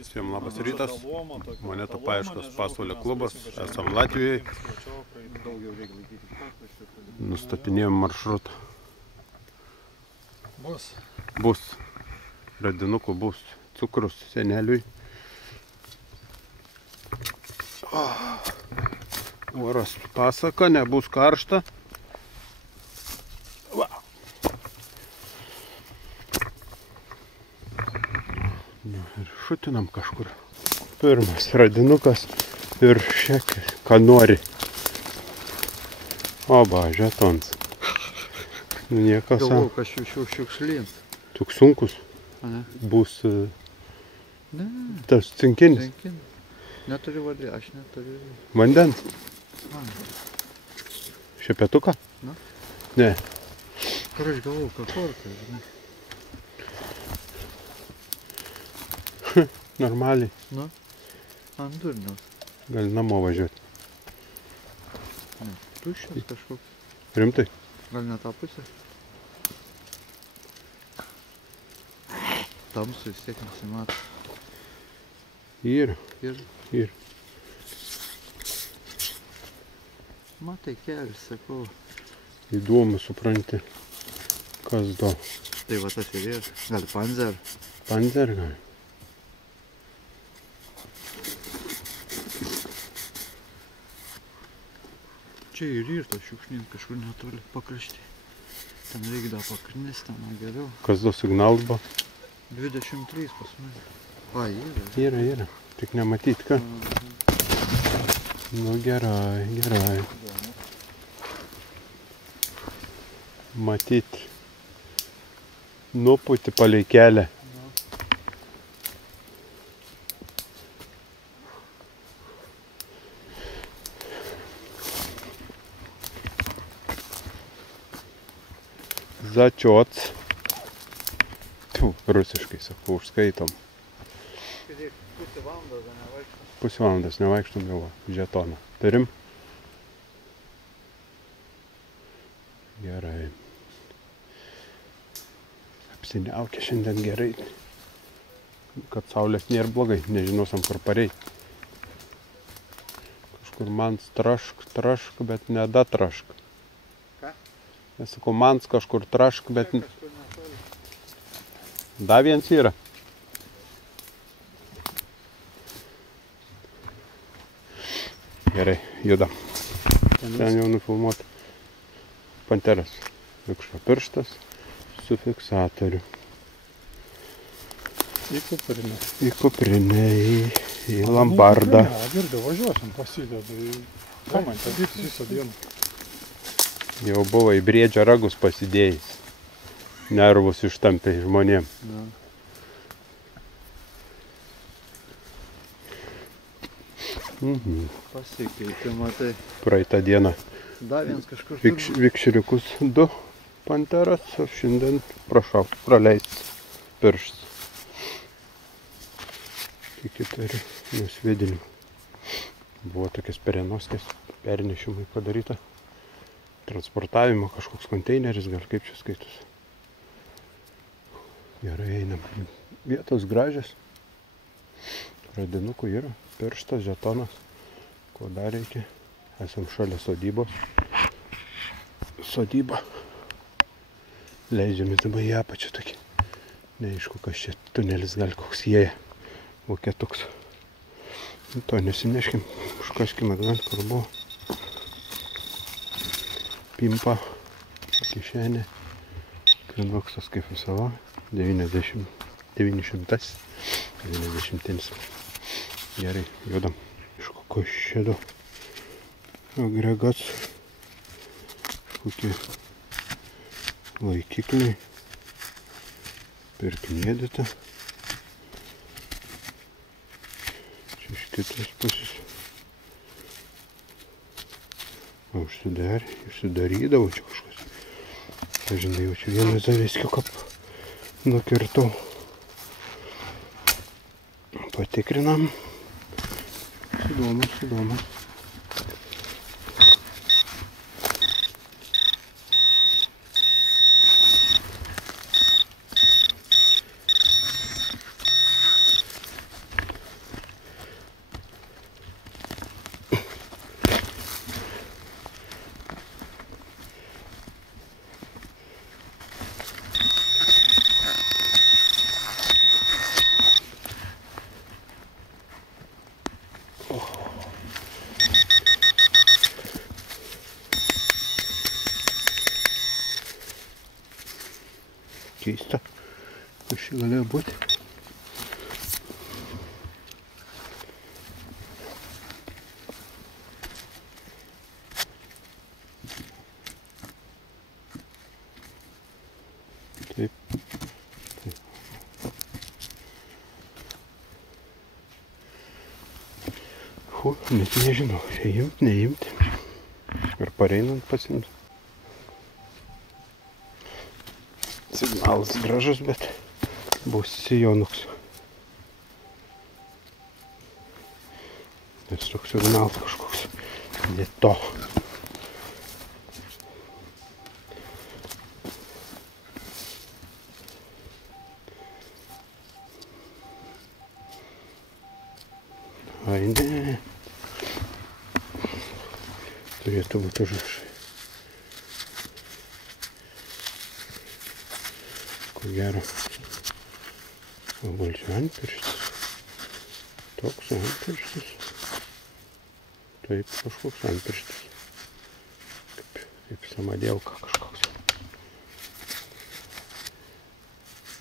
Visiems labas rytas, Monetų paieškos pasvalio klubas, esam Latvijoje, nustatinėjom maršrutą. Bus, radinukų bus, cukrus seneliui. Oras pasaka, nebus karšta. Va. Ir šutinam kažkur. Pirmas radinukas ir šiek ką nori. Oba, žetons. Niekas. Galvau, kad šiukšlins. Toks sunkus. Bus tas cinkinis. Neturiu vadį, aš neturiu. Vandens. Šepetuką? Ne. Kur aš galvau, kad korka, žinai. Normaliai. Nu, ant durniaus. Gali namo važiuoti. Ne, tuščias kažkoks. Rimtai? Gal ne tą pusę? Tamsu vis tiek nesimato. Yra. Ir matai kelias, sakau. Įdomu, supranti, kas do. Tai va tas ir yra. Gal panzer? Panzer gali. Čia ir tas šiukšlin kažkur netoli pakrašti. Ten reikia dar pakrinės, ten geriau. Kas do signalas buvo? 23 pas mane. Va, yra. Yra. Tik nematyt, ką? Nu gerai. Matyt. Nupūti palei kelią. Začiots. Rusiškai sakau, užskaitom. Pusę valandos nevaikštom jau žetoną. Turim? Gerai. Apsiniaukia šiandien gerai. Kad saulės nėra blogai, nežinosim kur pareit. Kažkur mans trašk, bet neda trašk. Ką? Nesakau, mans kažkur trašk, bet... Da viens yra. Gerai, judam. Ten jau nufilmuoti. Panteras. Vikšro pirštas su fiksatoriu. Į kuprinę, į lombardą. Girdi, važiuosim, pasideda į komantą, vyks visą dieną. Jau buvo į briedžio ragus pasidėjęs. Nervus ištampė žmonėm. Pasikeitė, matai. Praeitą dieną Dar vienas kažkur. vikšriukus 2 panteras, o šiandien praleis pirštas. Iki turi nusvidinių. Buvo tokias perenoskės pernešimai padaryta. Transportavimo kažkoks konteineris, gal kaip čia skaitus. Gerai, einam. Vietos gražios. Radinukų yra. Pirštas, žetonas. Ko dar reikia? Esam šalia sodybos. Sodyba. Leidžiamės dabar į apačią tokį. Neaišku, kas čia tunelis gal koks jėja. Vokia toks. To nesineškim. Užkaskim atgal, kur buvo. Pimpa. Kišenė. Krinoksas kaip visavo. 900. Gerai, judam. Iš kokio šėdo agregats. Kokie laikikliai. Pirknėdita. Čia iš kitos pusės. Užsidarydavo čia kažkas. Žinai, jau čia vieną zaviskiuką nukirtau. Patikrinam. Įdomu. Keista. Kas čia galėjo būti? Taip. Net nežinau, čia imt, neimt. Ir pareinant pasimt. Signalas gražus, bet bus sijonuks. Nes toks signalas kažkoks ne to. Ai ne. Turėtų būti užrašai. Ko gero. Obuolių antpirštis. Toks antpirštis. Taip, kažkoks antpirštis. Kaip samadėlka kažkoks.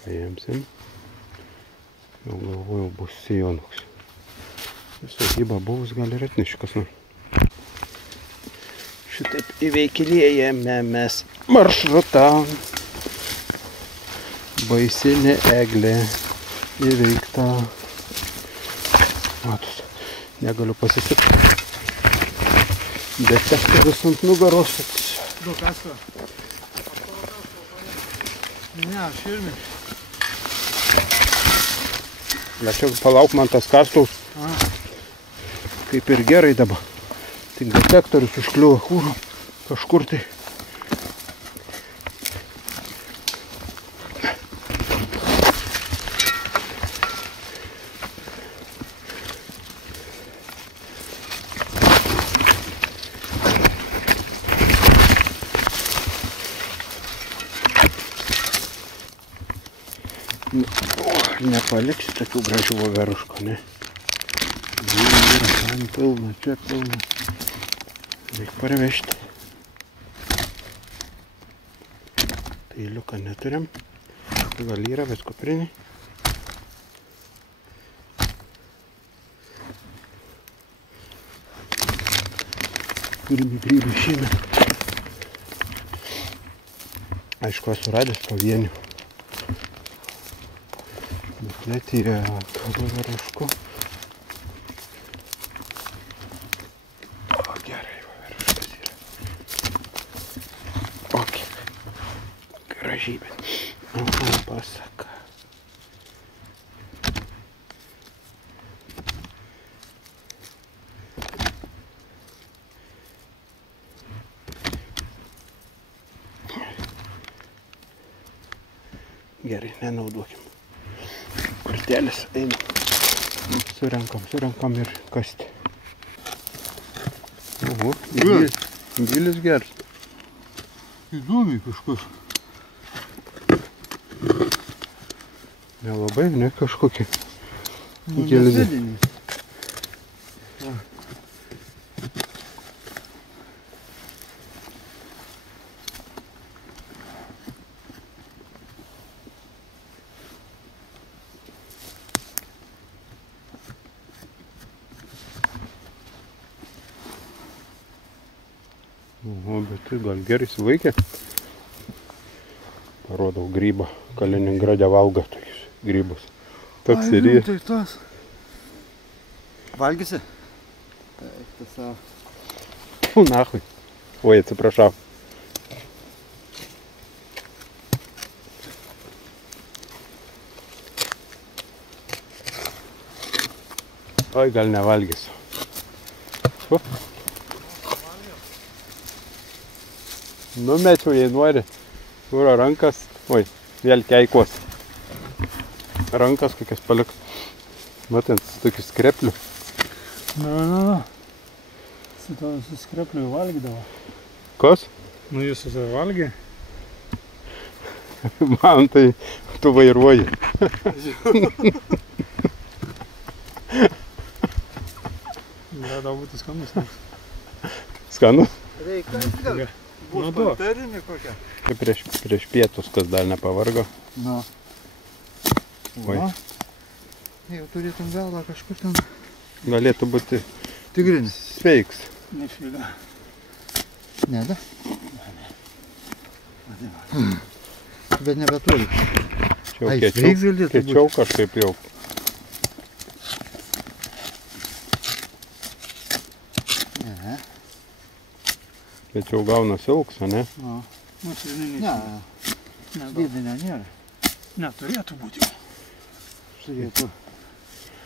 Paimsim. Jau galvojau, bus sijonuks. Sodyba buvus gal ir atnešikas. Šitaip įveikilėjame mes maršrutą. Baisinė eglė įveikta. Matus, negaliu pasisukti. Detektorius ant nugaros. Daug atsva. Ne, aš irmi. Čia palauk man tas kastus. Kaip ir gerai dabar. Tik detektorius užkliuvo kūro kažkur tai. Nepaliksi tokių gražių voveruškų, ne? Yra ten pilna, čia pilna. Reik parvežti. Peiliuką neturim. Gal yra, bet kuprinį. Turime grybų šiemet. Aišku, esu radęs pavienių. Bet netyrė voveruškų. Gražybė. Aha, pasaka. Gerai, nenaudokim. Kortelės eina. Surenkam ir kasti. Oho, gilis geras. Įdomiai kažkas. Nelabai, ne kažkokie. Gilzi. Oho, bet tai gal gerai suvaikė. Parodau grybą. Kaliningrade valgo tokius grybus. Toks ir yra. Tai tas. Valgysi? Taip, tas savo. Nahui. Oi, atsiprašau. Oi, gal nevalgysiu. Numečiau, jei nori. Kūro rankas. Oi, vėl keikos. Rankas kokias paliks. Matant, su tokiu skrepliu. Na. Su skrepliu valgydavo. Kas? Nu, jūs valgė? Man tai tu vairuoji. Gal būtų skanus. Skanu? Reikia, gal Bus politerinė kokia? Tai prieš pietus, kas dar nepavargo. Na. Oi. O. Jau turėtum galą kažkur ten. Galėtų būti Tigrinis. sveiks. Nešvida. Ne, da? Bet nebeturi. Čia jau Ai, sveiks galėtų būt. kiečiau kažkaip jau. Ne. Kiečiau gaunasi aukso, ne? O. Nu, tai jinai Ne. nešvida. Didinė nėra. Neturėtų būti jau. Turėtų.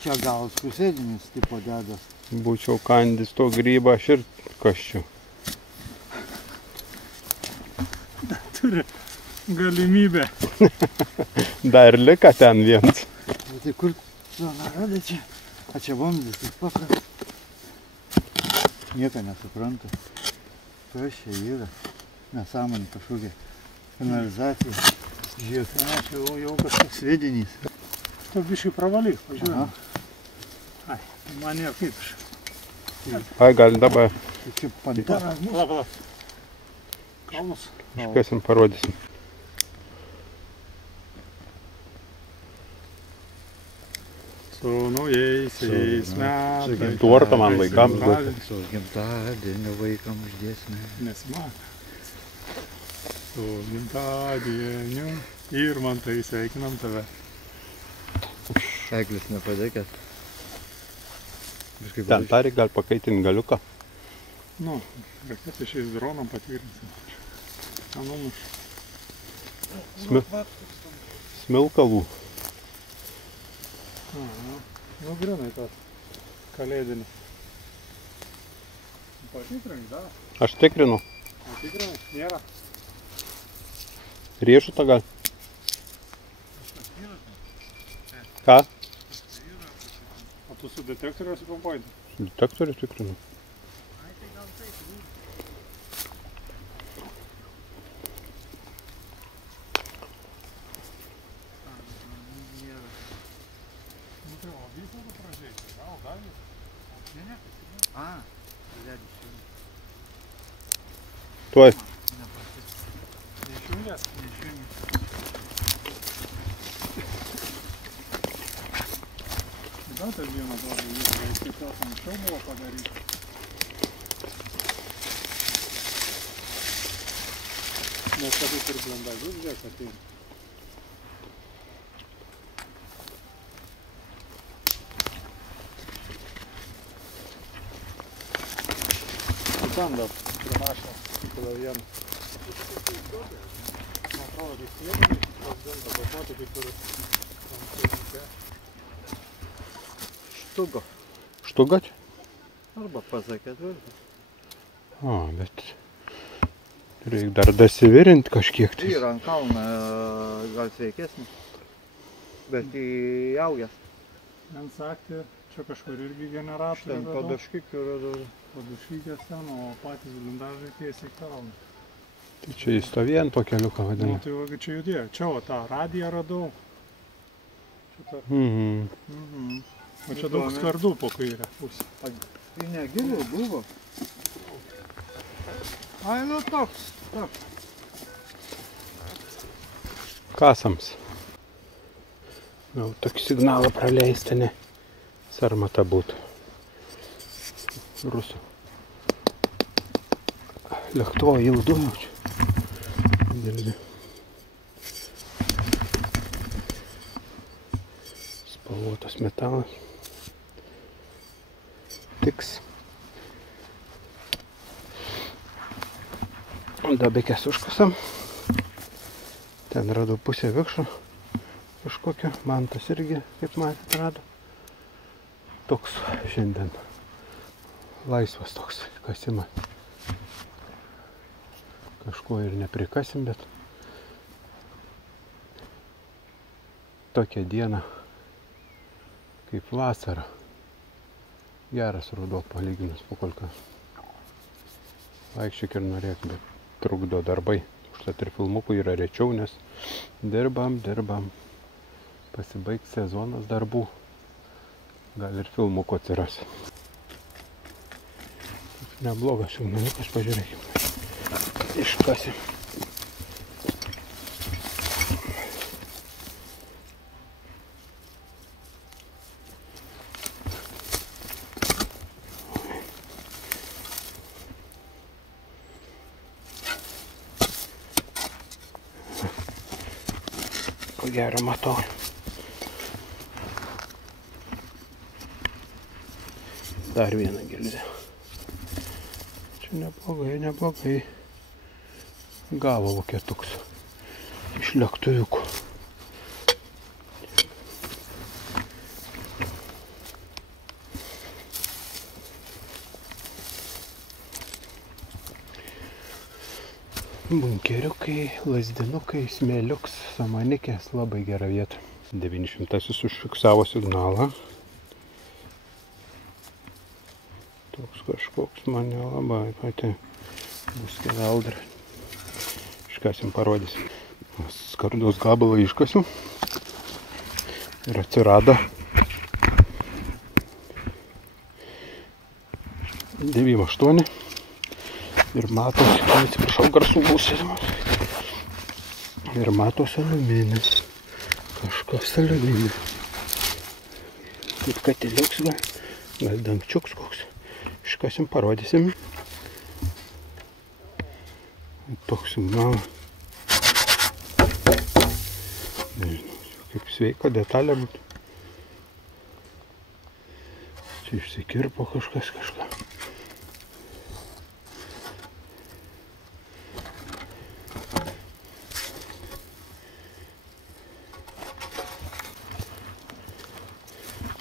Čia gal skusėdinis tipo dedas. Būčiau kandis to grybą, aš ir kasčiau. Turi galimybę. Dar lika ten viens. Bet tai kur zona radė čia? A čia vamzdis, taip paprastas. Nieko nesupranta. Kas čia yra? Nesąmonė kažkokia. Kanalizacija. Žiūrėk, čia jau kažkoks svedinys. Tu biškai pravalyk, Aha. pažiūrėjau. Ai, man jau kaip iš. Ai, gal dabar Tai čia pantera. Pala. Kalnus. iškasim parodysim. Su naujaisiais metais. Tortą man vaikams duoti. Su gimtadieniu vaikam uždėsime. Nesimato. Su gimtadieniu. Ir man tai sveikinam tave. Eglis nepadėkęs. Ten tari gal pakaitinti galiuką. Nu, reikės išėjus dronom patvirtinsim. Anumuš. Smilkalų. Aha. Nu, grinai tas kalėdinis. Patikrink, da. Aš tikrinu. Patikrinai, nėra. Riešutą gal. Ką? O tu su detektoriu esi pampointi? Detektorių tikrinu. Nu tai, o visą tu pražėsi, gal davė? A, Tuoj. Neišjungęs? Dar tas vienas labai kitos anksčiau buvo padaryti. Nes kad ir blendažius, žiūrėk, ateina. Ten dar prie mašinos, tada vieną. Man atrodo, kaip sėdami, tas ganda, bet matau, kaip ir štugo. Štugat? Arba pasakė tvirtas. O, bet reikia dar dasivirinti kažkiek tai. Yra ant kalną gal sveikesnis. Bet įaugęs. ten sakti, čia kažkur irgi generatorių Ten radau. padaškikių radau. Padaškykės ten, o patys blindažai tiesiai kalną. Tai čia jis to vien to keliuką Nu, vadina. tai va, čia judėjo. Čia o tą radiją radau. Čia ta. Mhm. O čia daug skardų po kairę pusę. Tai negiliau buvo. Ai, nu toks. Kasams. Gal tokį signalą praleisti, ne? Sarmata būtų. Rusų. Lėktuvo ildu jau čia. Dėlgi. Spalvotas metalas. Tiks. Dabekės užkasam. Ten radau pusę vikšro. Kažkokio. Mantas irgi, kaip matėt, rado. Toks šiandien. Laisvas toks kasimas. Kažko ir neprikasim, bet tokia diena kaip vasara. Geras ruduo palyginus po kol kas. Vaikščiok ir norėk, bet trukdo darbai. Užtat ir filmukų yra rečiau, nes dirbam. Pasibaigs sezonas darbų. Gal ir filmukų atsiras. Neblogas signalukas, pažiūrėkime. Iškasim. Ko gero matau. Dar vieną gilzę. Čia neblogai. Gavo kokia toks iš lėktuviukų. Bunkeriukai, lasdinukai, smėliuks, samanikės, labai gera vieta. 900-asis užfiksavo signalą. Toks kažkoks man nelabai pati bus keveldra. Iškasim, parodysim. Skardos gabalą iškasiu. Ir atsirado 9,8. Ir matos, atsiprašau, garsų būsimas. Ir matos aliuminis. Kažkas aliuminis. Kaip katiliuks gal dangčiuks koks. Iškasim, parodysim. Toks signalas. Nežinau, kaip sveika detalė būtų. Čia išsikirpo kažkas kažką.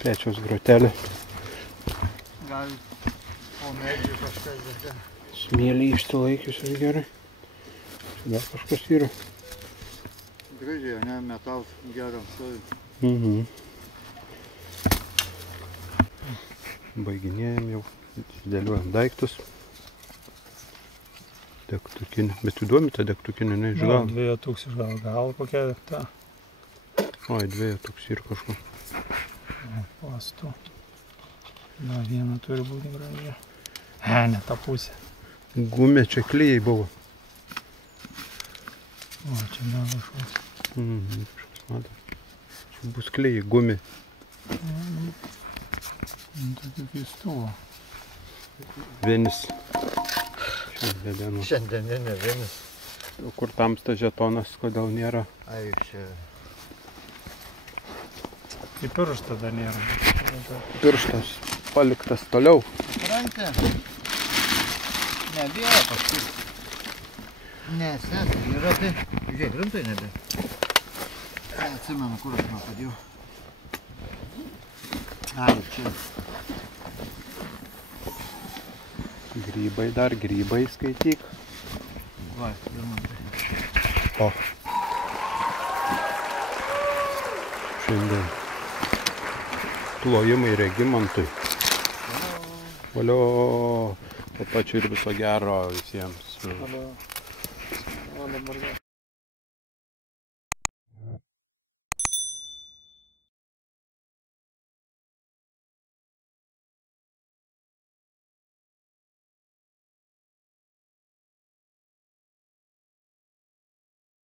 Pečiaus grotelė. Gal po medžių kažkas dar. Smėlį išsilaikiusios gerai. Dar kažkas yra. Gražiai, ne, metalas geram stovi. Baiginėjom jau, dėliuojam daiktus. Degtukinė. Bet įdomi ta degtukinė, ne, iš gal. 2000 gal kokia ta. Oi, 2000 ir kažko. Pastų. Na, viena turi būti gražiai. Ne ta pusė. Gumė čia klijai buvo. O, čia ne kažkoks. Kažkas matas. Čia bus klijai, gumė. Tokių keistuvo. Vienis. Šiandien ne vienas. Kur tamsta žetonas, kodėl nėra? Ai, čia. Į pirštą dar nėra. Pirštas paliktas toliau. Krantė. Nebėra paskui. Nes, yra tai. Žiūrėk, rimtai nebėra. Atsimenu, kur aš man padėjau. Ai, čia. Grybai dar, grybai skaityk. Va, pirmantai. O. Šiandien plojimai Regimantui. Valio. O pačiu ir viso gero visiems. O dabar